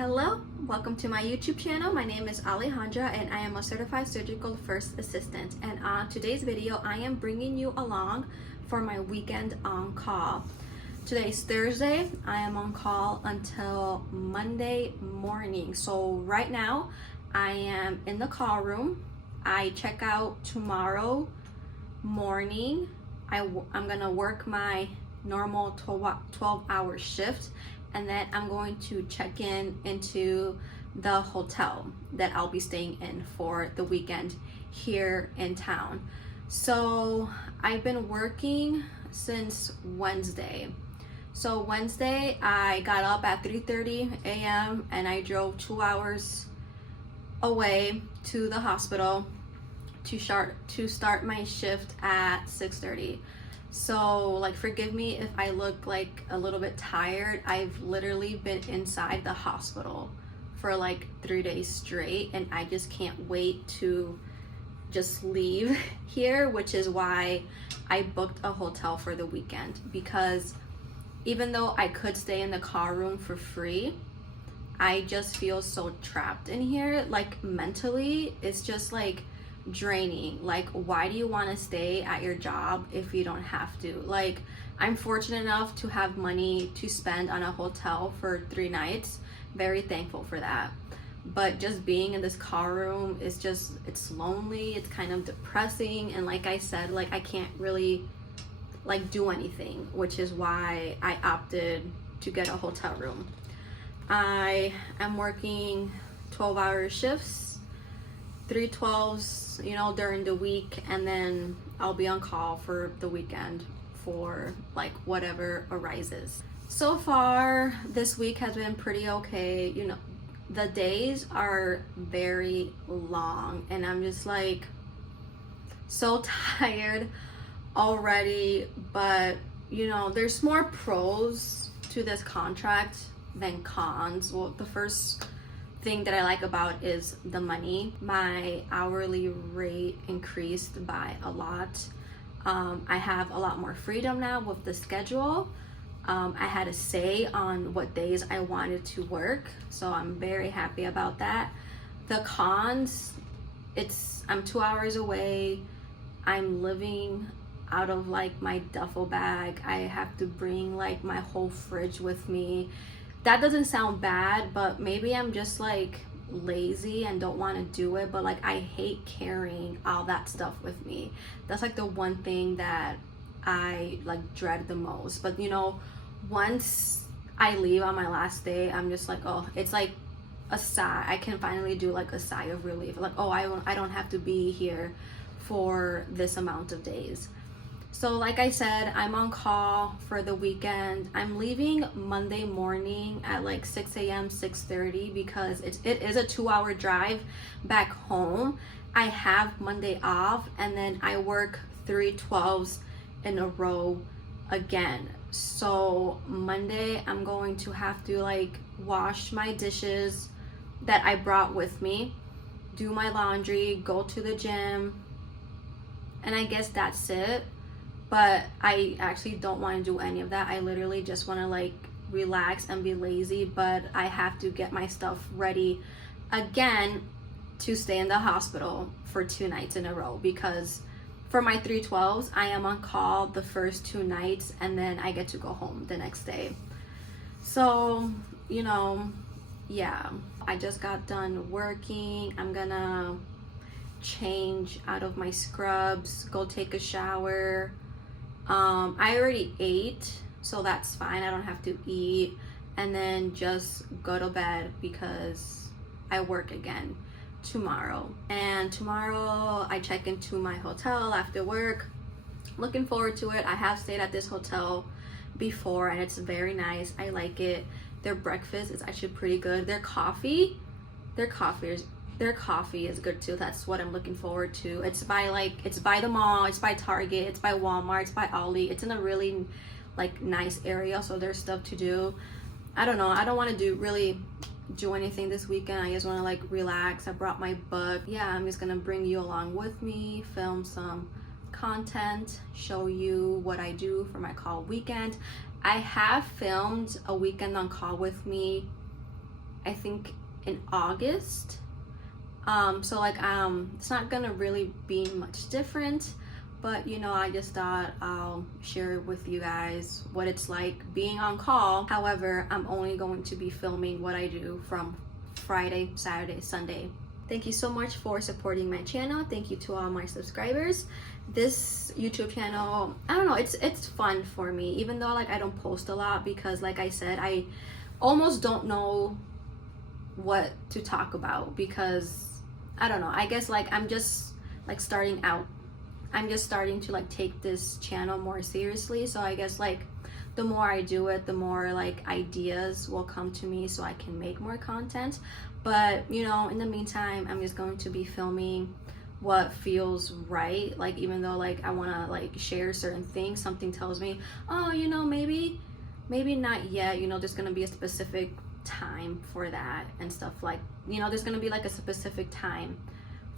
Hello, welcome to my YouTube channel. My name is Alejandra and I am a certified surgical first assistant. And on today's video, I am bringing you along for my weekend on call. Today's Thursday. I am on call until Monday morning. So right now, I am in the call room. I check out tomorrow morning. I'm gonna work my normal 12-hour shift, and then I'm going to check in into the hotel that I'll be staying in for the weekend here in town. So I've been working since Wednesday. So Wednesday I got up at 3:30 a.m. and I drove 2 hours away to the hospital to start my shift at 6:30. So like, forgive me if I look like a little bit tired. I've literally been inside the hospital for like 3 days straight, and I just can't wait to just leave here, which is why I booked a hotel for the weekend. Because even though I could stay in the car room for free, I just feel so trapped in here. Like mentally, it's just like draining. Like, why do you want to stay at your job if you don't have to? Like, I'm fortunate enough to have money to spend on a hotel for 3 nights. Very thankful for that. But just being in this car room is just, it's lonely, it's kind of depressing, and like I said, like I can't really like do anything, which is why I opted to get a hotel room. I am working 12-hour shifts, 3 12s, you know, during the week, and then I'll be on call for the weekend for like whatever arises. So far this week has been pretty okay. You know, the days are very long and I'm just like so tired already. But you know, there's more pros to this contract than cons. Well, the first thing that I like about is the money. My hourly rate increased by a lot. I have a lot more freedom now with the schedule. I had a say on what days I wanted to work, so I'm very happy about that. The cons, I'm 2 hours away. I'm living out of like my duffel bag. I have to bring like my whole fridge with me. That doesn't sound bad, but maybe I'm just like lazy and don't want to do it. But like, I hate carrying all that stuff with me. That's like the one thing that I like dread the most. But you know, once I leave on my last day, I'm just like, oh, it's like a sigh. I can finally do like a sigh of relief. Like, oh, I don't have to be here for this amount of days. So like I said, I'm on call for the weekend. I'm leaving Monday morning at like 6 a.m., 6:30, because it is a 2-hour drive back home. I have Monday off, and then I work 3 12s in a row again. So Monday, I'm going to have to like wash my dishes that I brought with me, do my laundry, go to the gym, and I guess that's it. But I actually don't want to do any of that. I literally just want to like relax and be lazy, but I have to get my stuff ready again to stay in the hospital for 2 nights in a row, because for my 3 12s, I am on call the first 2 nights and then I get to go home the next day. So, you know, yeah, I just got done working. I'm gonna change out of my scrubs, go take a shower. I already ate, so that's fine. I don't have to eat, and then just go to bed because I work again tomorrow. And tomorrow I check into my hotel after work. Looking forward to it. I have stayed at this hotel before and it's very nice. I like it. Their breakfast is actually pretty good. Their coffee is good too. That's what I'm looking forward to. It's by the mall, it's by Target, it's by Walmart, it's by Aldi. It's in a really like nice area, so there's stuff to do. I don't know, I don't want to really do anything this weekend. I just want to like relax. I brought my book. Yeah, I'm just gonna bring you along with me, film some content, show you what I do for my call weekend. I have filmed a weekend on call with me I think in August. So like it's not gonna really be much different, but you know, I just thought I'll share with you guys what it's like being on call. However, I'm only going to be filming what I do from Friday, Saturday, Sunday. Thank you so much for supporting my channel. Thank you to all my subscribers. This YouTube channel, I don't know, it's fun for me, even though like I don't post a lot, because like I said, I almost don't know what to talk about, because I don't know, I guess like I'm just like starting out. I'm just starting to like take this channel more seriously, so I guess like the more I do it, the more like ideas will come to me so I can make more content. But you know, in the meantime, I'm just going to be filming what feels right. Like even though like I want to like share certain things, something tells me, oh, you know, maybe not yet, you know, there's gonna be a specific time for that and stuff, like, you know, there's gonna be like a specific time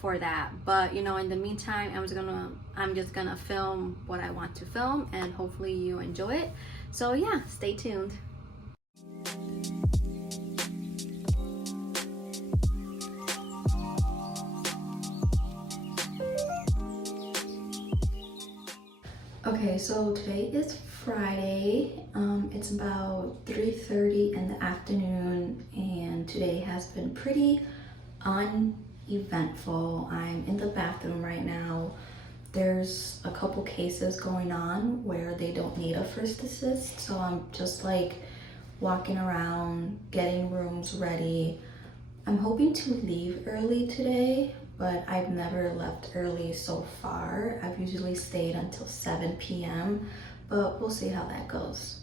for that. But you know, in the meantime, I'm just gonna film what I want to film, and hopefully you enjoy it. So yeah, stay tuned. Okay, so today is Friday. It's about 3:30 in the afternoon, and today has been pretty uneventful. I'm in the bathroom right now. There's a couple cases going on where they don't need a first assist, so I'm just like walking around, getting rooms ready. I'm hoping to leave early today, but I've never left early so far. I've usually stayed until 7 p.m., but we'll see how that goes.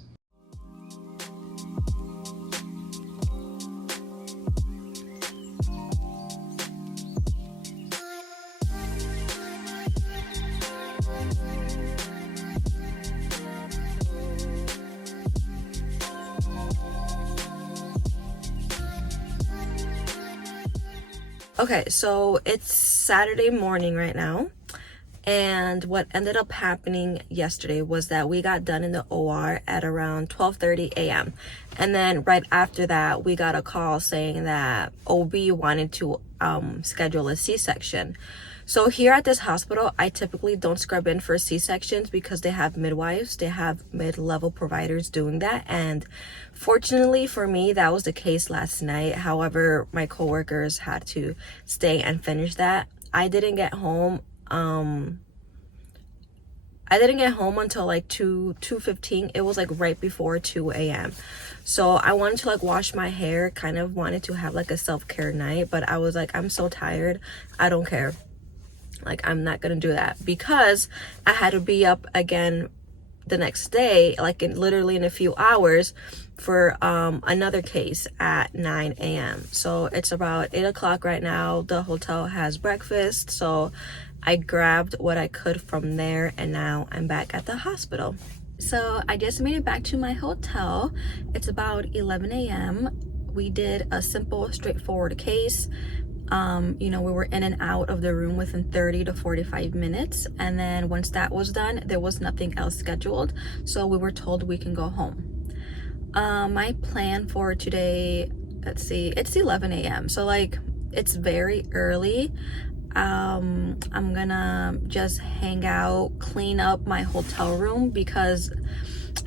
Okay, so it's Saturday morning right now, and what ended up happening yesterday was that we got done in the OR at around 12:30 a.m. and then right after that we got a call saying that OB wanted to schedule a C-section. So here at this hospital, I typically don't scrub in for C-sections because they have midwives, they have mid-level providers doing that, and fortunately for me, that was the case last night. However, my coworkers had to stay and finish that. I didn't get home until like 2:15. It was like right before 2 a.m. So I wanted to like wash my hair, kind of wanted to have like a self-care night, but I was like, I'm so tired, I don't care. Like, I'm not gonna do that, because I had to be up again the next day, like literally in a few hours, for another case at 9 a.m. So it's about 8 o'clock right now. The hotel has breakfast, so I grabbed what I could from there, and now I'm back at the hospital. So I just made it back to my hotel. It's about 11 a.m. We did a simple, straightforward case. You know, we were in and out of the room within 30 to 45 minutes, and then once that was done, there was nothing else scheduled, so we were told we can go home. My plan for today, let's see, it's 11 a.m. so like it's very early. I'm gonna just hang out, clean up my hotel room, because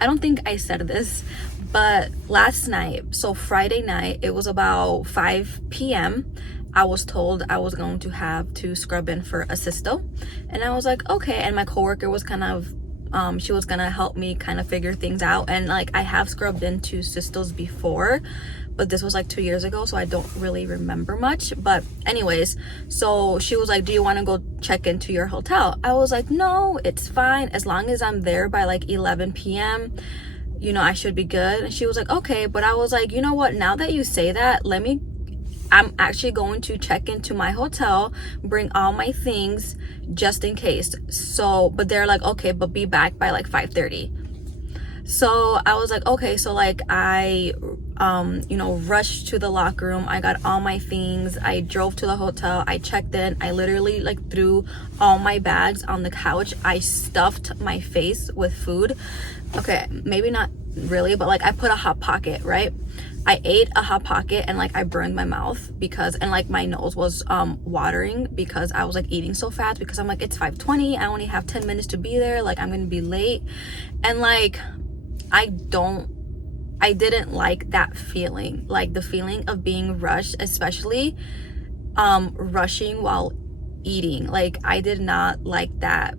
I don't think I said this, but last night, so Friday night, it was about 5 p.m. I was told I was going to have to scrub in for a cysto, and I was like, okay. And my coworker was kind of she was gonna help me kind of figure things out, and like I have scrubbed into cystos before, but this was like 2 years ago, so I don't really remember much. But anyways, so she was like, do you want to go check into your hotel? I was like, no, it's fine, as long as I'm there by like 11 p.m, you know, I should be good. And she was like, okay. But I was like, you know what, now that you say that, I'm actually going to check into my hotel, bring all my things just in case. So, but they're like, okay, but be back by like 5:30. So I was like, okay. So like I, you know, rushed to the locker room. I got all my things. I drove to the hotel. I checked in. I literally like threw all my bags on the couch. I stuffed my face with food. Okay, maybe not really, but like I put a Hot Pocket, right? I ate a Hot Pocket and like I burned my mouth because, and like my nose was watering because I was like eating so fast, because I'm like, it's 5:20, I only have 10 minutes to be there, like I'm gonna be late. And like I didn't like that feeling, like the feeling of being rushed, especially rushing while eating. Like I did not like that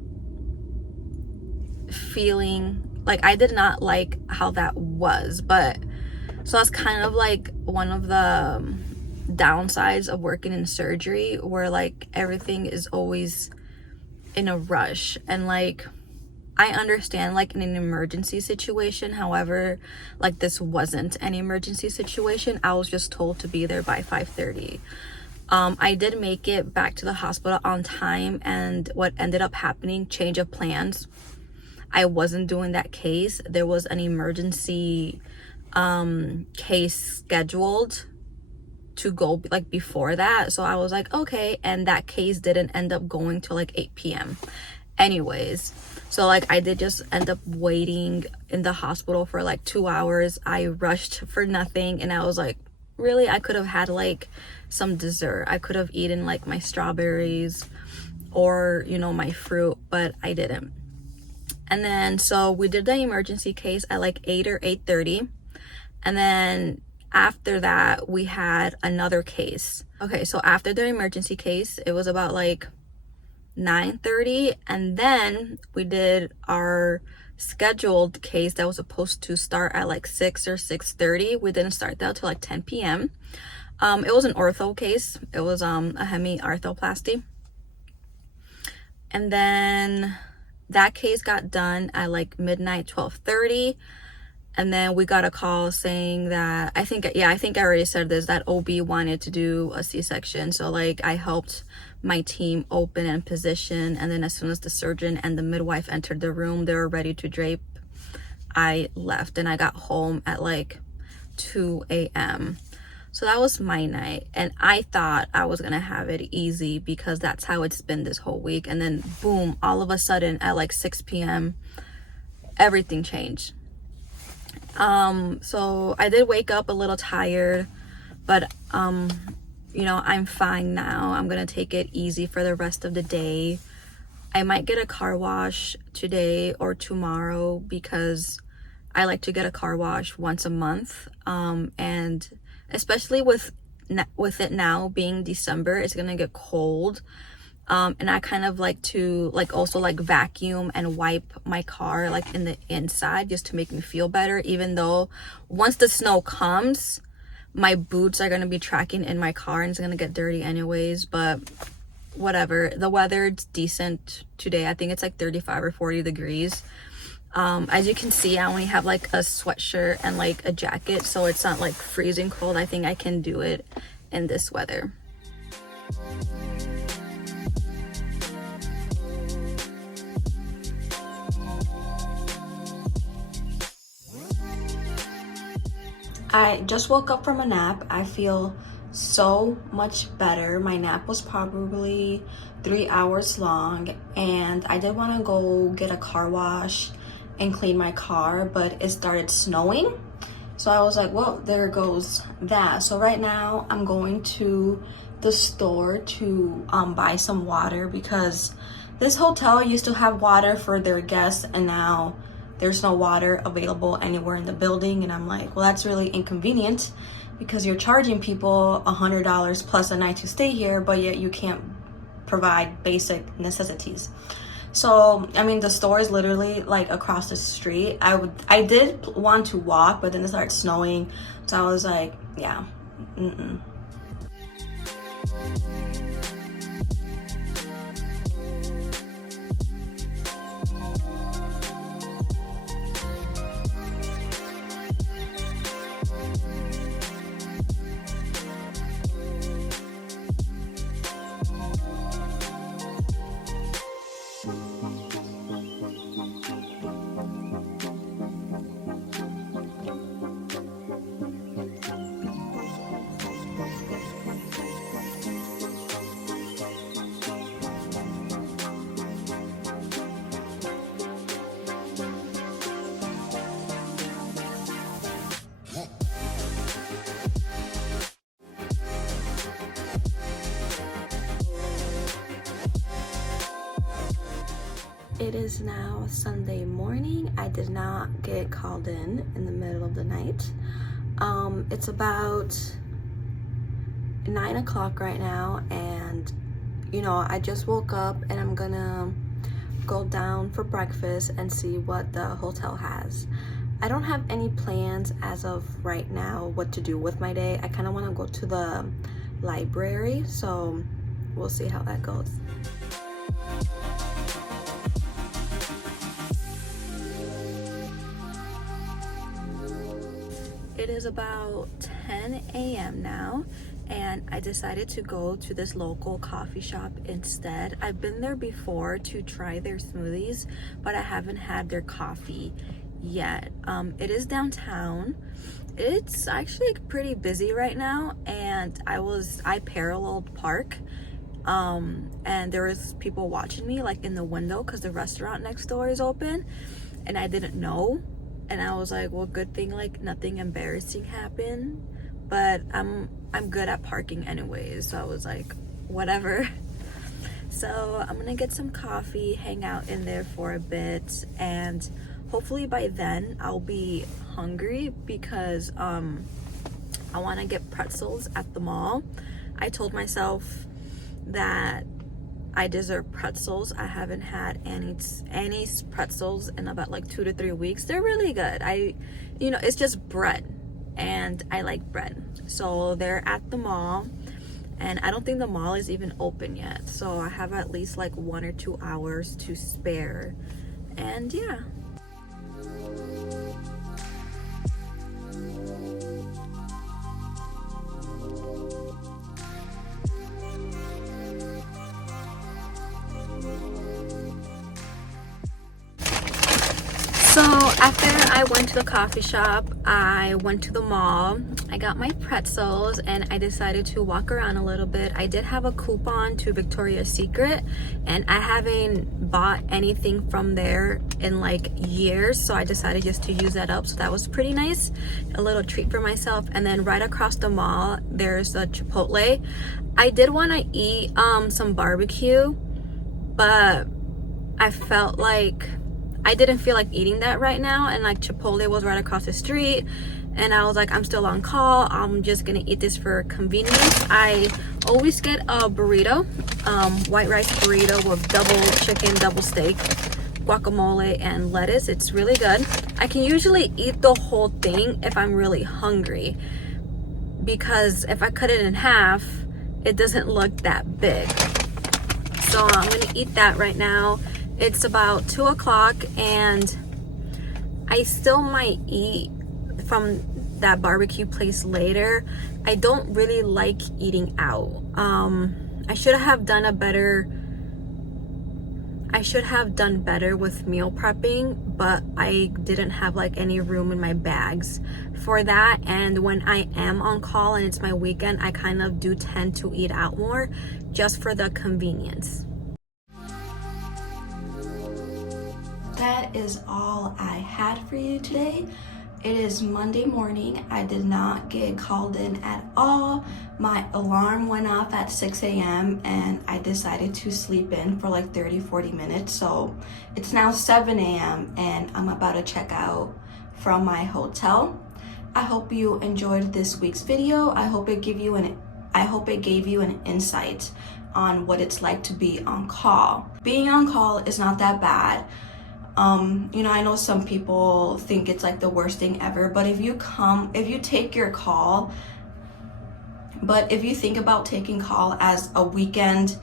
feeling, like I did not like how that was. But so that's kind of like one of the downsides of working in surgery, where like everything is always in a rush. And like I understand like in an emergency situation, however, like this wasn't an emergency situation. I was just told to be there by 5:30. I did make it back to the hospital on time, and what ended up happening, change of plans. I wasn't doing that case. There was an emergency case scheduled to go like before that, so I was like, okay, and that case didn't end up going till like 8 p.m. anyways. So like I did just end up waiting in the hospital for like 2 hours. I rushed for nothing, and I was like, really, I could have had like some dessert. I could have eaten like my strawberries or, you know, my fruit, but I didn't. And then so we did the emergency case at like 8 or 8:30. And then after that, we had another case. Okay, so after the emergency case, it was about like 9:30. And then we did our scheduled case that was supposed to start at like 6 or 6:30. We didn't start that till like 10 p.m. It was an ortho case. It was a hemi-arthroplasty. And then that case got done at like midnight, 12:30. And then we got a call saying that, I think I already said this, that OB wanted to do a C-section. So like I helped my team open and position, and then as soon as the surgeon and the midwife entered the room, they were ready to drape, I left, and I got home at like 2 a.m. So that was my night, and I thought I was gonna have it easy because that's how it's been this whole week. And then boom, all of a sudden at like 6 p.m. everything changed. So I did wake up a little tired, but you know, I'm fine now. I'm gonna take it easy for the rest of the day. I might get a car wash today or tomorrow because I like to get a car wash once a month. And especially with it now being December, it's gonna get cold. And I kind of like to also vacuum and wipe my car like in the inside just to make me feel better, even though once the snow comes, my boots are going to be tracking in my car and it's going to get dirty anyways. But whatever, the weather's decent today. I think it's like 35 or 40 degrees. As you can see, I only have like a sweatshirt and like a jacket, so it's not like freezing cold. I think I can do it in this weather. I just woke up from a nap. I feel so much better. My nap was probably 3 hours long, and I did want to go get a car wash and clean my car, but it started snowing. So I was like, well, there goes that. So right now I'm going to the store to buy some water, because this hotel used to have water for their guests and now there's no water available anywhere in the building. And I'm like, well, that's really inconvenient because you're charging people $100 plus a night to stay here, but yet you can't provide basic necessities. So, I mean, the store is literally like across the street. I did want to walk, but then it started snowing. So I was like, yeah, It is now Sunday morning. I did not get called in the middle of the night. It's about 9 o'clock right now, and you know, I just woke up and I'm gonna go down for breakfast and see what the hotel has. I don't have any plans as of right now what to do with my day. I kind of want to go to the library, so we'll see how that goes. It is about 10 a.m. now, and I decided to go to this local coffee shop instead. I've been there before to try their smoothies, but I haven't had their coffee yet. It is downtown. It's actually pretty busy right now, and I paralleled park, and there was people watching me like in the window because the restaurant next door is open, and I didn't know. And I was like, well, good thing like nothing embarrassing happened, but I'm good at parking anyways, so I was like, whatever. So I'm gonna get some coffee, hang out in there for a bit, and hopefully by then I'll be hungry because I want to get pretzels at the mall. I told myself that I deserve pretzels. I haven't had any pretzels in about like 2 to 3 weeks. They're really good. You know, it's just bread, and I like bread. So they're at the mall, and I don't think the mall is even open yet. So I have at least like 1 or 2 hours to spare, and yeah. So after I went to the coffee shop, I went to the mall. I got my pretzels and I decided to walk around a little bit. I did have a coupon to Victoria's Secret, and I haven't bought anything from there in like years, so I decided just to use that up. So that was pretty nice, a little treat for myself. And then right across the mall there's a Chipotle. I did want to eat some barbecue, but I felt like I didn't feel like eating that right now, and like Chipotle was right across the street, and I was like, I'm still on call, I'm just gonna eat this for convenience. I always get a burrito, white rice burrito with double chicken, double steak, guacamole, and lettuce. It's really good. I can usually eat the whole thing if I'm really hungry, because if I cut it in half, it doesn't look that big. So I'm gonna eat that right now. It's about 2 o'clock, and I still might eat from that barbecue place later. I don't really like eating out. I should have done better with meal prepping, but I didn't have like any room in my bags for that. And when I am on call and it's my weekend, I kind of do tend to eat out more just for the convenience. That is all I had for you today. It is Monday morning. I did not get called in at all. My alarm went off at 6 a.m. and I decided to sleep in for like 30-40 minutes. So it's now 7 a.m. and I'm about to check out from my hotel. I hope you enjoyed this week's video. I hope it gave you an insight on what it's like to be on call. Being on call is not that bad. You know, I know some people think it's like the worst thing ever, but if you take your call, but if you think about taking call as a weekend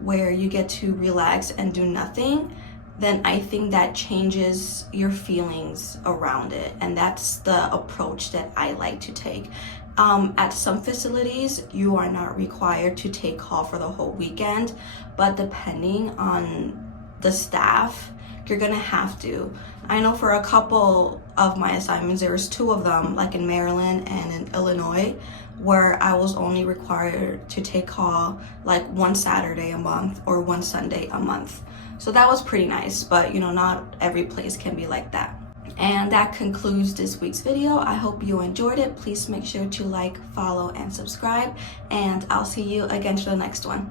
where you get to relax and do nothing, then I think that changes your feelings around it. And that's the approach that I like to take. At some facilities, you are not required to take call for the whole weekend, but depending on the staff, you're gonna have to. I know for a couple of my assignments, there was 2 of them, like in Maryland and in Illinois, where I was only required to take call like 1 Saturday a month or 1 Sunday a month. So that was pretty nice, but you know, not every place can be like that. And that concludes this week's video. I hope you enjoyed it. Please make sure to like, follow, and subscribe, and I'll see you again for the next one.